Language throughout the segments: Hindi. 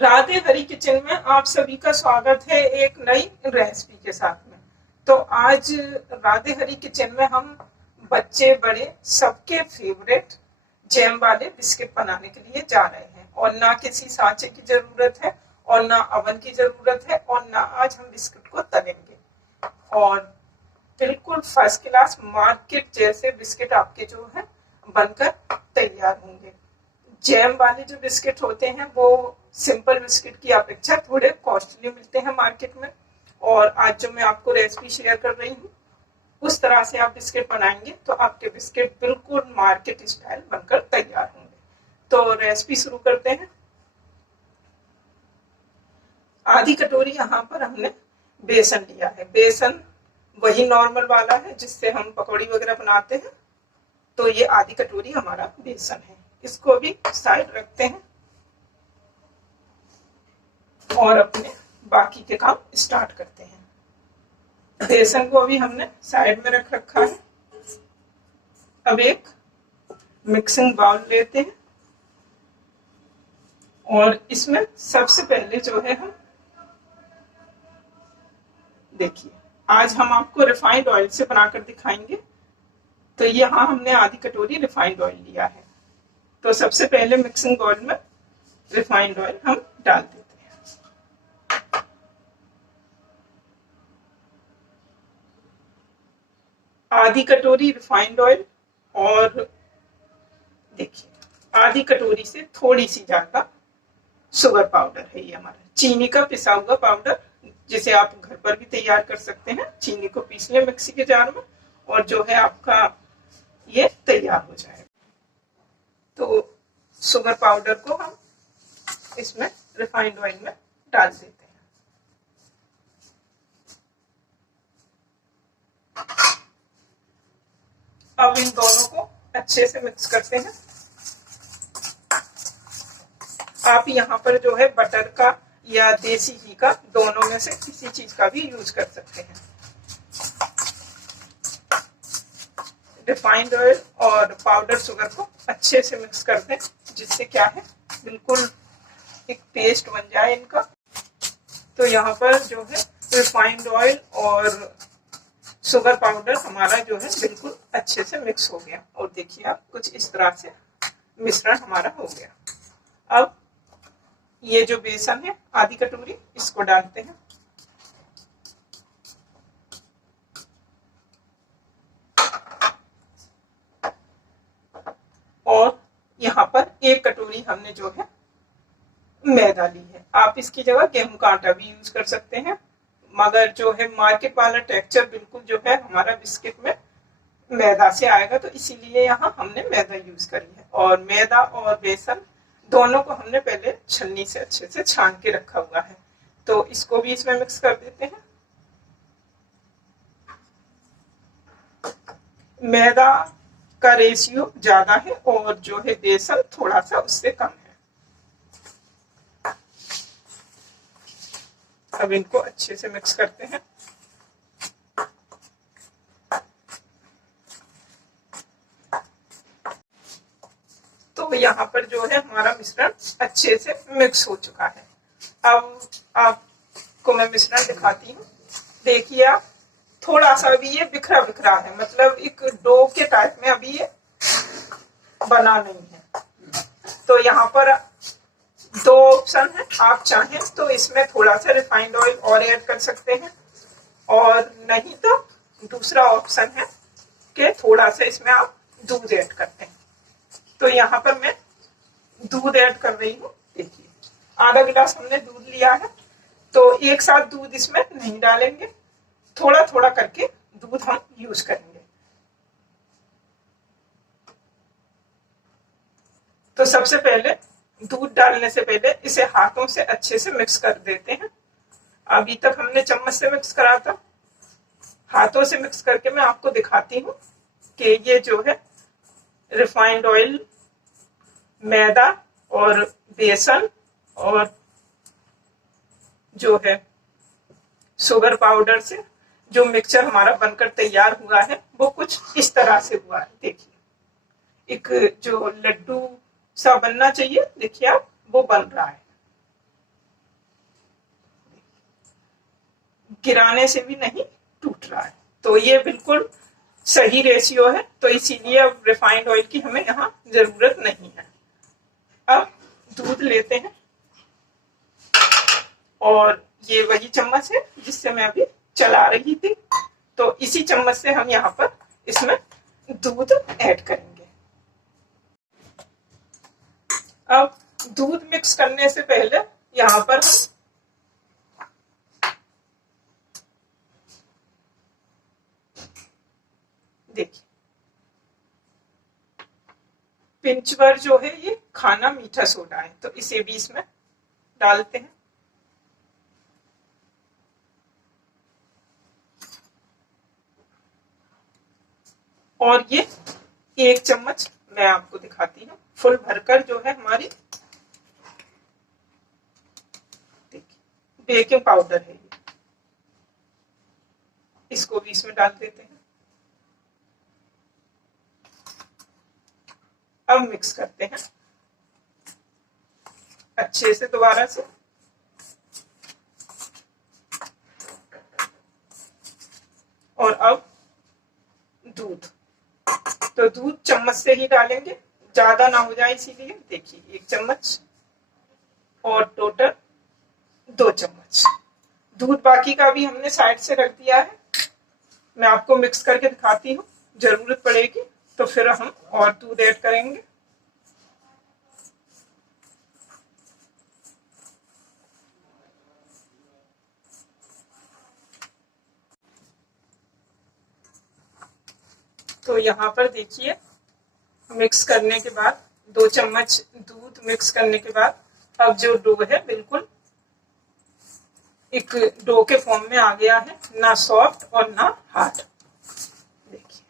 राधे हरी किचन में आप सभी का स्वागत है एक नई रेसिपी के साथ में। तो आज राधे हरी किचन में हम बच्चे बड़े सबके फेवरेट जैम वाले बिस्किट बनाने के लिए जा रहे हैं और ना किसी सांचे की जरूरत है और ना अवन की जरूरत है और ना आज हम बिस्किट को तलेंगे और बिल्कुल फर्स्ट क्लास मार्केट जैसे बिस्किट आपके जो है बनकर तैयार होंगे। जैम वाले जो बिस्किट होते हैं वो सिंपल बिस्किट की अपेक्षा थोड़े कॉस्टली मिलते हैं मार्केट में, और आज जो मैं आपको रेसिपी शेयर कर रही हूँ उस तरह से आप बिस्किट बनाएंगे तो आपके बिस्किट बिल्कुल मार्केट स्टाइल बनकर तैयार होंगे। तो रेसिपी शुरू करते हैं। आधी कटोरी यहाँ पर हमने बेसन लिया है। बेसन वही नॉर्मल वाला है जिससे हम पकौड़ी वगैरह बनाते हैं। तो ये आधी कटोरी हमारा बेसन है, इसको भी साइड रखते हैं और अपने बाकी के काम स्टार्ट करते हैं। बेसन को अभी हमने साइड में रख रखा है। अब एक मिक्सिंग बाउल लेते हैं और इसमें सबसे पहले जो है हम देखिए, आज हम आपको रिफाइंड ऑयल से बनाकर दिखाएंगे। तो यहाँ हमने आधी कटोरी रिफाइंड ऑयल लिया है। तो सबसे पहले मिक्सिंग बाउल में रिफाइंड ऑयल हम डाल देते हैं। आधी कटोरी रिफाइंड ऑयल और देखिए आधी कटोरी से थोड़ी सी ज्यादा शुगर पाउडर है। ये हमारा चीनी का पिसा हुआ पाउडर, जिसे आप घर पर भी तैयार कर सकते हैं। चीनी को पीस लें मिक्सी के जार में और जो है आपका ये तैयार हो जाएगा। तो शुगर पाउडर को हम इसमें रिफाइंड ऑयल में डाल देते हैं। अब इन दोनों को अच्छे से मिक्स करते हैं। आप यहाँ पर जो है बटर का या देसी घी का, दोनों में से किसी चीज का भी यूज कर सकते हैं। रिफाइंड ऑयल और पाउडर शुगर को अच्छे से मिक्स कर दें, जिससे क्या है बिल्कुल एक पेस्ट बन जाए इनका। तो यहाँ पर जो है रिफाइंड ऑयल और शुगर पाउडर हमारा जो है बिल्कुल अच्छे से मिक्स हो गया और देखिए आप कुछ इस तरह से मिश्रण हमारा हो गया। अब ये जो बेसन है आधी कटोरी, इसको डालते हैं और यहाँ पर एक कटोरी हमने जो है मैदा ली है। आप इसकी जगह गेहूं का आटा भी यूज कर सकते हैं, मगर जो है मार्केट वाला टेक्सचर बिल्कुल जो है हमारा बिस्किट में मैदा से आएगा, तो इसीलिए यहाँ हमने मैदा यूज करी है। और मैदा और बेसन दोनों को हमने पहले छन्नी से अच्छे से छान के रखा हुआ है। तो इसको भी इसमें मिक्स कर देते हैं। मैदा का रेशियो ज्यादा है और जो है बेसन थोड़ा सा उससे कम है। अब इनको अच्छे से मिक्स करते हैं। तो यहाँ पर जो है हमारा मिश्रण अच्छे से मिक्स हो चुका है। अब आपको मैं मिश्रण दिखाती हूँ। देखिए आप, थोड़ा सा अभी ये बिखरा बिखरा है, मतलब एक डो के टाइप में अभी ये बना नहीं है। तो यहाँ पर दो ऑप्शन है, आप चाहें तो इसमें थोड़ा सा रिफाइंड ऑयल और ऐड कर सकते हैं, और नहीं तो दूसरा ऑप्शन है कि थोड़ा सा इसमें आप दूध ऐड करते हैं। तो यहाँ पर मैं दूध ऐड कर रही हूँ। देखिए आधा गिलास हमने दूध लिया है, तो एक साथ दूध इसमें नहीं डालेंगे, थोड़ा थोड़ा करके दूध हम यूज करेंगे। तो सबसे पहले दूध डालने से पहले इसे हाथों से अच्छे से मिक्स कर देते हैं। अभी तक हमने चम्मच से मिक्स करा था, हाथों से मिक्स करके मैं आपको दिखाती हूँ कि ये जो है रिफाइंड ऑयल, मैदा और बेसन और जो है शुगर पाउडर से जो मिक्सचर हमारा बनकर तैयार हुआ है वो कुछ इस तरह से हुआ है। देखिए एक जो लड्डू सा बनना चाहिए, देखिए आप, वो बन रहा है। गिराने से भी नहीं टूट रहा है। तो ये बिल्कुल सही रेशियो है, तो इसीलिए अब रिफाइंड ऑयल की हमें यहाँ जरूरत नहीं है। अब दूध लेते हैं और ये वही चम्मच है जिससे मैं अभी चला रही थी, तो इसी चम्मच से हम यहाँ पर इसमें दूध ऐड करेंगे। अब दूध मिक्स करने से पहले यहाँ पर हम देखिए पिंच भर जो है ये खाना मीठा सोडा है, तो इसे भी इसमें डालते हैं। और ये 1 चम्मच मैं आपको दिखाती हूँ फुल भरकर जो है हमारी बेकिंग पाउडर है, ये इसको भी इसमें डाल देते हैं। अब मिक्स करते हैं अच्छे से दोबारा से। और अब दूध, तो दूध चम्मच से ही डालेंगे, ज्यादा ना हो जाए इसीलिए। देखिए 1 चम्मच और टोटल 2 चम्मच दूध, बाकी का भी हमने साइड से रख दिया है। मैं आपको मिक्स करके दिखाती हूँ, जरूरत पड़ेगी तो फिर हम और दूध ऐड करेंगे। तो यहाँ पर देखिए मिक्स करने के बाद 2 चम्मच दूध मिक्स करने के बाद अब जो डो है बिल्कुल एक डो के फॉर्म में आ गया है, ना सॉफ्ट और ना हार्ड। देखिए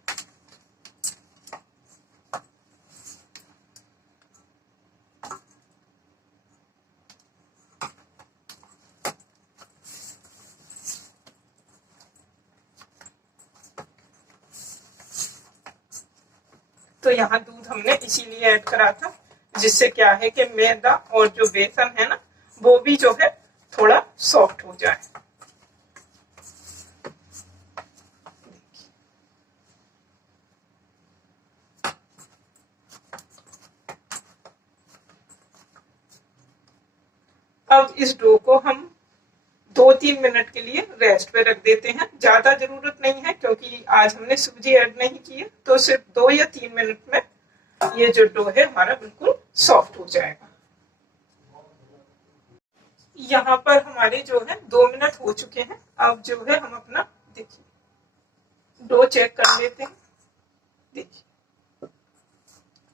तो यहाँ दूध हमने इसीलिए ऐड करा था, जिससे क्या है कि मैदा और जो बेसन है ना वो भी जो है थोड़ा सॉफ्ट हो जाए। अब इस डो को हम 2-3 मिनट के लिए रेस्ट पे रख देते हैं, ज्यादा जरूरत नहीं है क्योंकि आज हमने सूजी ऐड नहीं की है, तो सिर्फ 2 या 3 मिनट में ये जो डो है हमारा बिल्कुल सॉफ्ट हो जाएगा। यहाँ पर हमारे जो है 2 मिनट हो चुके हैं। अब जो है हम अपना देखिए डो चेक कर लेते हैं। देखिए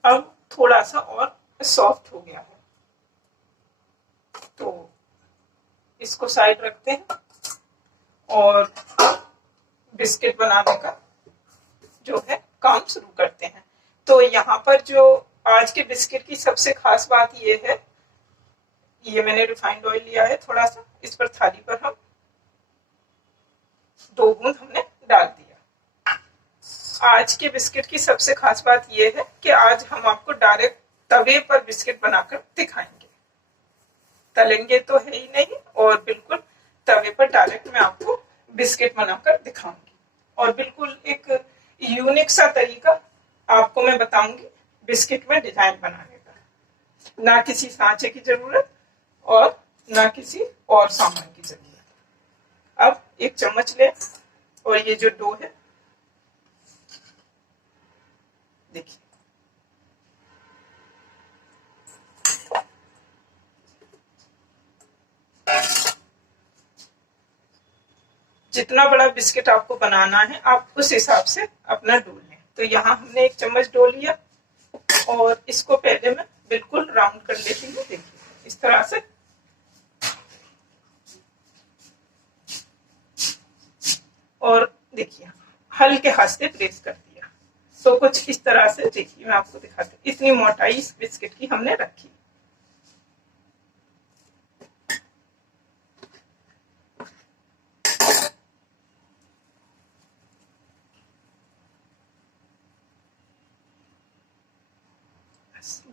अब थोड़ा सा और सॉफ्ट हो गया है, तो इसको साइड रखते हैं और बिस्किट बनाने का जो है काम शुरू करते हैं। तो यहाँ पर जो आज के बिस्किट की सबसे खास बात ये है, ये मैंने रिफाइंड ऑयल लिया है थोड़ा सा, इस पर थाली पर हम 2 बूंद हमने डाल दिया। आज के बिस्किट की सबसे खास बात ये है कि आज हम आपको डायरेक्ट तवे पर बिस्किट बनाकर दिखाएंगे, तलेंगे तो है ही नहीं, और बिल्कुल तवे पर डायरेक्ट मैं आपको बिस्किट बनाकर दिखाऊंगी। और बिल्कुल एक यूनिक सा तरीका आपको मैं बताऊंगी बिस्किट में डिजाइन बनाने का, ना किसी सांचे की जरूरत और ना किसी और सामान की जरूरत। अब 1 चम्मच ले और ये जो डो है देखिए जितना बड़ा बिस्किट आपको बनाना है आप उस हिसाब से अपना डो लें। तो यहाँ हमने 1 चम्मच डो लिया और इसको पहले मैं बिल्कुल राउंड कर लेती हूँ। देखिए इस तरह से, और देखिए हल्के हाथ से प्रेस कर दिया, तो कुछ इस तरह से देखिए मैं आपको दिखाती हूँ। इतनी मोटाई इस बिस्किट की हमने रखी।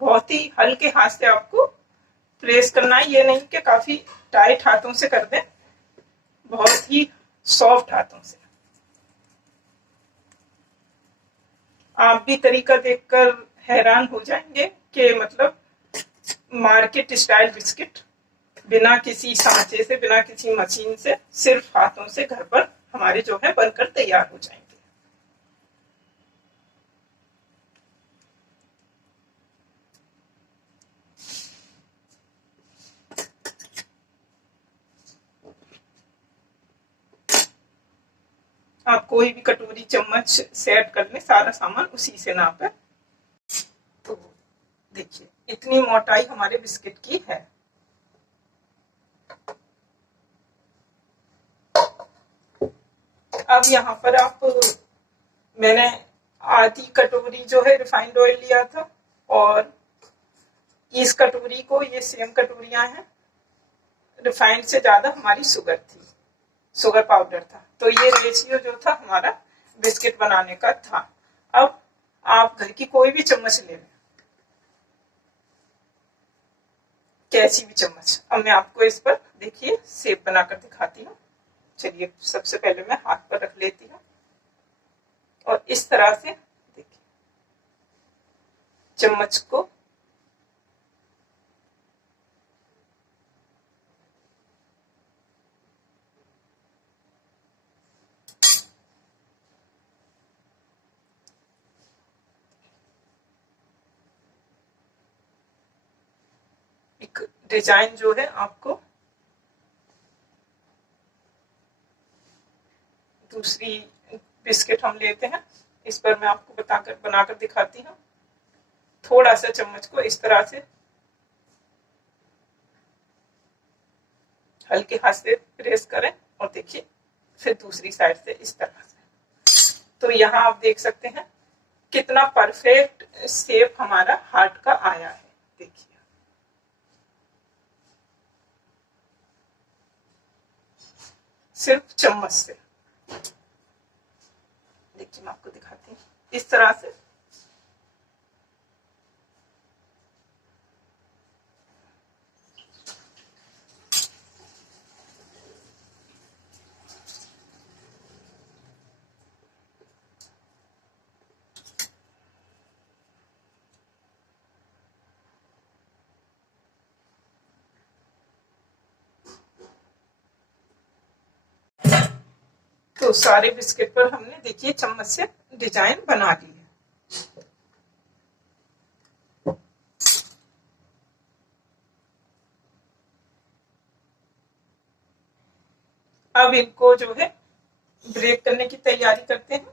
बहुत ही हल्के हाथ से आपको प्रेस करना है, ये नहीं कि काफी टाइट हाथों से कर दें, बहुत ही सॉफ्ट हाथों से। आप भी तरीका देखकर हैरान हो जाएंगे कि मतलब मार्केट स्टाइल बिस्किट बिना किसी सांचे से, बिना किसी मशीन से, सिर्फ हाथों से घर पर हमारे जो है बनकर तैयार हो जाएंगे। आप कोई भी कटोरी चम्मच सेट कर लें, सारा सामान उसी से नापे। तो देखिए इतनी मोटाई हमारे बिस्किट की है। अब यहाँ पर मैंने आधी कटोरी जो है रिफाइंड ऑयल लिया था, और इस कटोरी को, ये सेम कटोरियां हैं, रिफाइंड से ज्यादा हमारी शुगर थी, शुगर पाउडर था। तो ये रेशियो जो था हमारा बिस्किट बनाने का था। अब आप घर की कोई भी चम्मच ले लें, कैसी भी चम्मच। अब मैं आपको इस पर देखिए शेप बनाकर दिखाती हूँ। चलिए सबसे पहले मैं हाथ पर रख लेती हूँ और इस तरह से देखिए चम्मच को एक डिजाइन जो है आपको दूसरी बिस्किट हम लेते हैं, इस पर मैं आपको बनाकर दिखाती हूँ। थोड़ा सा चम्मच को इस तरह से हल्के हाथ से प्रेस करें और देखिए फिर दूसरी साइड से इस तरह से। तो यहाँ आप देख सकते हैं कितना परफेक्ट शेप हमारा हार्ट का आया है। देखिए सिर्फ चम्मच से। देखिए मैं आपको दिखाती हूँ इस तरह से। तो सारे बिस्किट पर हमने देखिए चम्मच से डिजाइन बना ली है। अब इनको जो है ब्रेक करने की तैयारी करते हैं।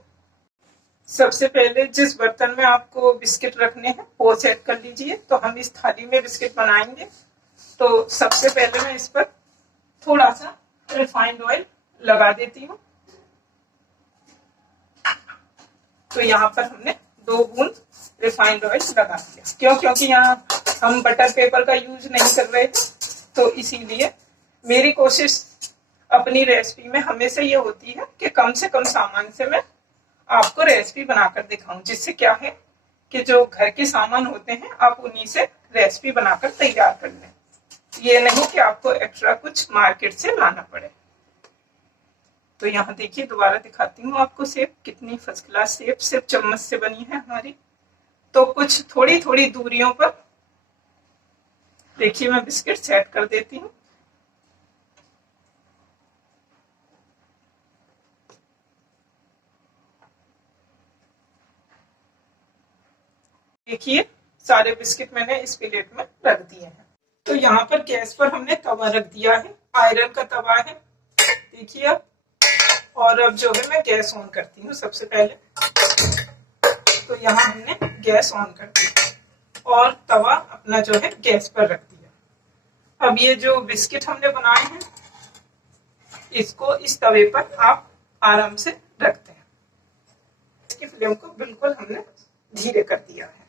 सबसे पहले जिस बर्तन में आपको बिस्किट रखने हैं वो सेट कर लीजिए। तो हम इस थाली में बिस्किट बनाएंगे। तो सबसे पहले मैं इस पर थोड़ा सा रिफाइंड ऑयल लगा देती हूँ। तो यहाँ पर हमने 2 बूंद रिफाइंड ऑयल लगा दिया। क्यों? क्योंकि यहाँ हम बटर पेपर का यूज नहीं कर रहे थे, तो इसीलिए मेरी कोशिश अपनी रेसिपी में हमेशा ये होती है कि कम से कम सामान से मैं आपको रेसिपी बनाकर दिखाऊं, जिससे क्या है कि जो घर के सामान होते हैं आप उन्हीं से रेसिपी बनाकर तैयार कर लें। ये नहीं कि आपको एक्स्ट्रा कुछ मार्केट से लाना पड़े। तो यहाँ देखिए दोबारा दिखाती हूँ आपको शेप, कितनी फर्स्ट क्लास शेप सिर्फ चम्मच से बनी है हमारी। तो कुछ थोड़ी थोड़ी दूरियों पर देखिए मैं बिस्किट सेट कर देती हूँ। देखिए सारे बिस्किट मैंने इस प्लेट में रख दिए हैं। तो यहाँ पर गैस पर हमने तवा रख दिया है, आयरन का तवा है। देखिए अब, और अब जो है मैं गैस ऑन करती हूँ सबसे पहले। तो यहाँ हमने गैस ऑन कर दी और तवा अपना जो है गैस पर रख दिया। अब ये जो बिस्किट हमने बनाए हैं इसको इस तवे पर आप आराम से रखते हैं। इसकी फ्लेम को बिल्कुल हमने धीरे कर दिया है।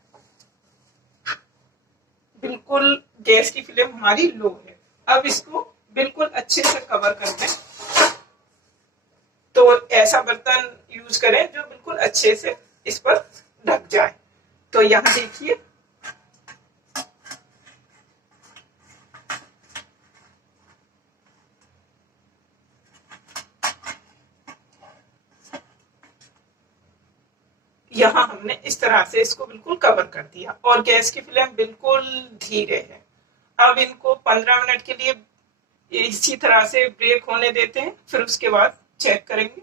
बिल्कुल गैस की फ्लेम हमारी लो है। अब इसको बिल्कुल अच्छे से कवर कर दें। तो ऐसा बर्तन यूज करें जो बिल्कुल अच्छे से इस पर ढक जाए। तो यहाँ देखिए यहाँ हमने इस तरह से इसको बिल्कुल कवर कर दिया और गैस की फ्लेम बिल्कुल धीरे है। अब इनको 15 मिनट के लिए इसी तरह से ब्रेक होने देते हैं, फिर उसके बाद चेक करेंगे।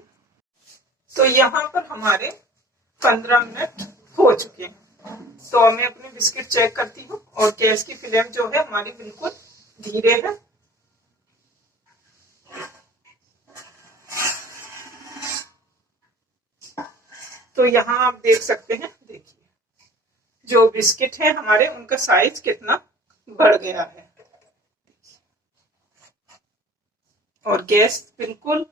तो यहाँ पर हमारे 15 मिनट हो चुके हैं। तो मैं अपने बिस्किट चेक करती हूँ और गैस की फ्लेम जो है हमारी बिल्कुल धीरे है। तो यहाँ आप देख सकते हैं, देखिए जो बिस्किट है हमारे उनका साइज कितना बढ़ गया है और गैस बिल्कुल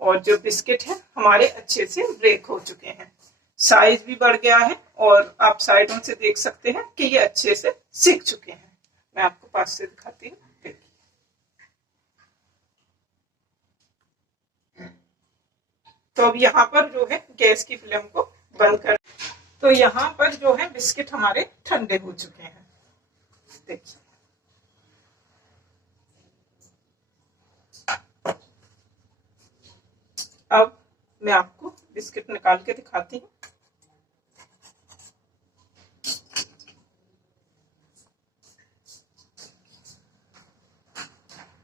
और जो बिस्किट है हमारे अच्छे से ब्रेक हो चुके हैं, साइज भी बढ़ गया है और आप साइडों से देख सकते हैं कि ये अच्छे से सिक चुके हैं। मैं आपको पास से दिखाती हूँ। तो अब यहाँ पर जो है गैस की फ्लेम को बंद कर, तो यहाँ पर जो है बिस्किट हमारे ठंडे हो चुके हैं। देखिए अब मैं आपको बिस्किट निकाल के दिखाती हूँ।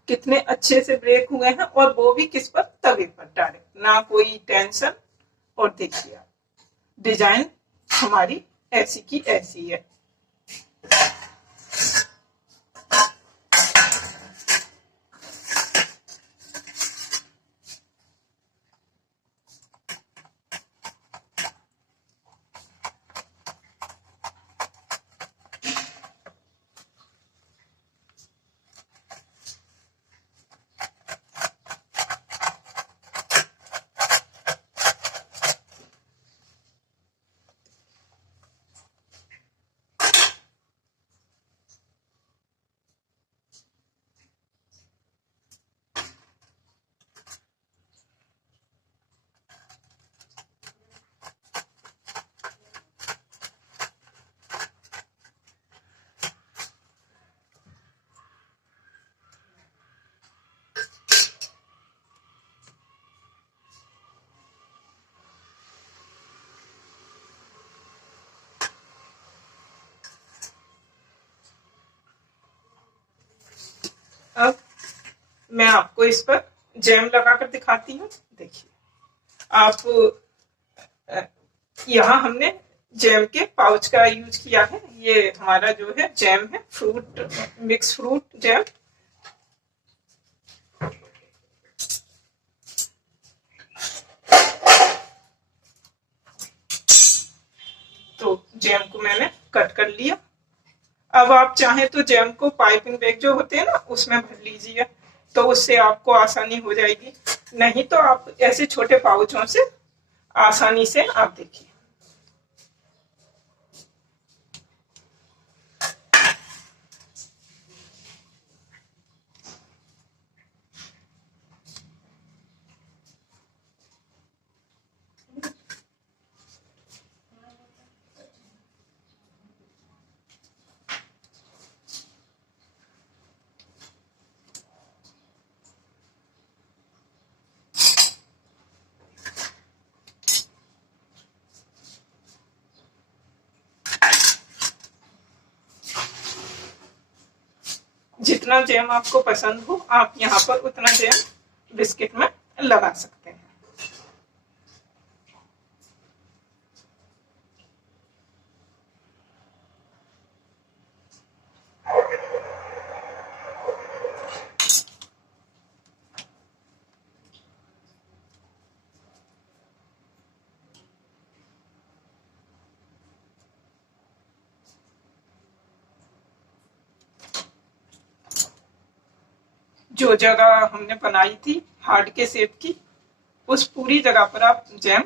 कितने अच्छे से ब्रेक हुए हैं और वो भी किस पर, तवे पर डायरेक्ट, ना कोई टेंशन। और देखिए डिजाइन हमारी ऐसी की ऐसी है। अब मैं आपको इस पर जैम लगाकर दिखाती हूँ। देखिए आप यहाँ हमने जैम के पाउच का यूज किया है। ये हमारा जो है जैम है, फ्रूट मिक्स फ्रूट जैम। तो जैम को मैंने कट कर लिया। अब आप चाहें तो जैम को पाइपिंग बैग जो होते हैं ना उसमें भर लीजिए, तो उससे आपको आसानी हो जाएगी। नहीं तो आप ऐसे छोटे पाउचों से आसानी से आप देखिए। जितना जैम आपको पसंद हो आप यहाँ पर उतना जैम बिस्किट में लगा सकते हैं। जो जगह हमने बनाई थी हार्ट के शेप की, उस पूरी जगह पर आप जैम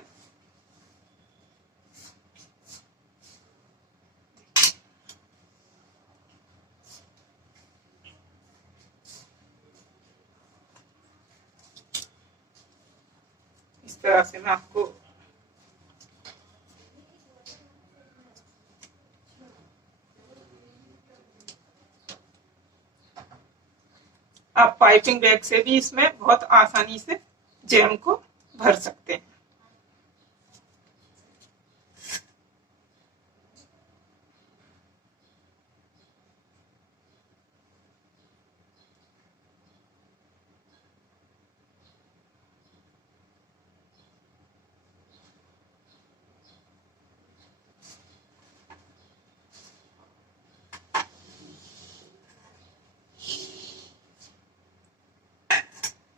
इस तरह से मैं आपको आप पाइपिंग बैग से भी इसमें बहुत आसानी से जैम को भर सकते हैं।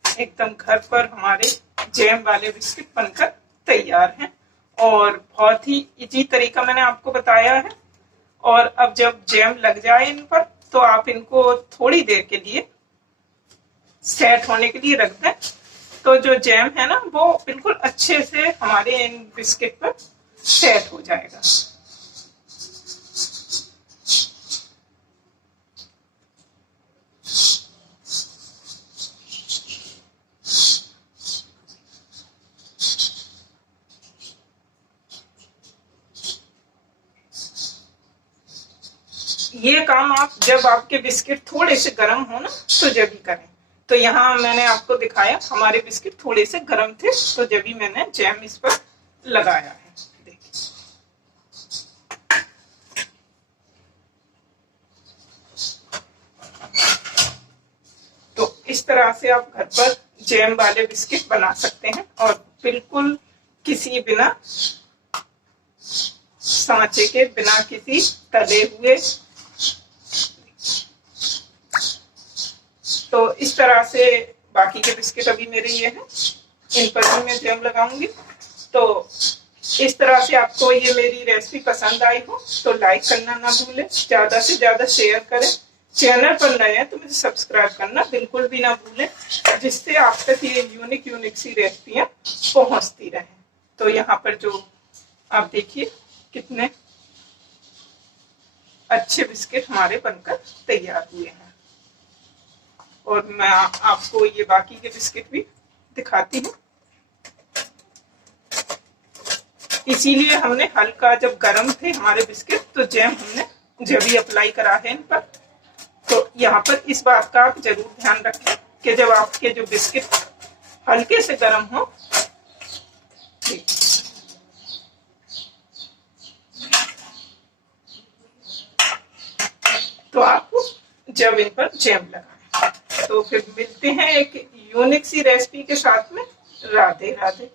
एकदम घर पर हमारे जैम वाले बिस्किट बनकर तैयार हैं और बहुत ही इजी तरीका मैंने आपको बताया है। और अब जब जैम लग जाए इन पर तो आप इनको थोड़ी देर के लिए सेट होने के लिए रख दें, तो जो जैम है ना वो बिल्कुल अच्छे से हमारे इन बिस्किट पर सेट हो जाएगा। ये काम आप जब आपके बिस्किट थोड़े से गर्म हो ना तो जब ही करें। तो यहाँ मैंने आपको दिखाया हमारे बिस्किट थोड़े से गर्म थे तो जब ही मैंने जैम इस पर लगाया है। देखिए तो इस तरह से आप घर पर जैम वाले बिस्किट बना सकते हैं और बिल्कुल किसी बिना सांचे के, बिना किसी तले हुए। तो इस तरह से बाकी के बिस्किट अभी मेरे ये हैं, इन पर भी मैं जैम लगाऊंगी। तो इस तरह से आपको ये मेरी रेसिपी पसंद आई हो तो लाइक करना ना भूलें, ज्यादा से ज्यादा शेयर करें। चैनल पर नए हैं तो मुझे सब्सक्राइब करना बिल्कुल भी ना भूलें, जिससे आप तक ये यूनिक सी रेसिपियां पहुंचती रहें। तो यहाँ पर जो आप देखिए कितने अच्छे बिस्किट हमारे बनकर तैयार हुए हैं। और मैं आपको ये बाकी के बिस्किट भी दिखाती हूँ। इसीलिए हमने हल्का, जब गर्म थे हमारे बिस्किट तो जैम हमने जब ही अप्लाई करा है इन पर। तो यहाँ पर इस बात का आप जरूर ध्यान रखें कि जब आपके जो बिस्किट हल्के से गर्म हो तो आप जब इन पर जैम लगाएं। तो फिर मिलते हैं एक यूनिक सी रेसिपी के साथ में। राधे राधे।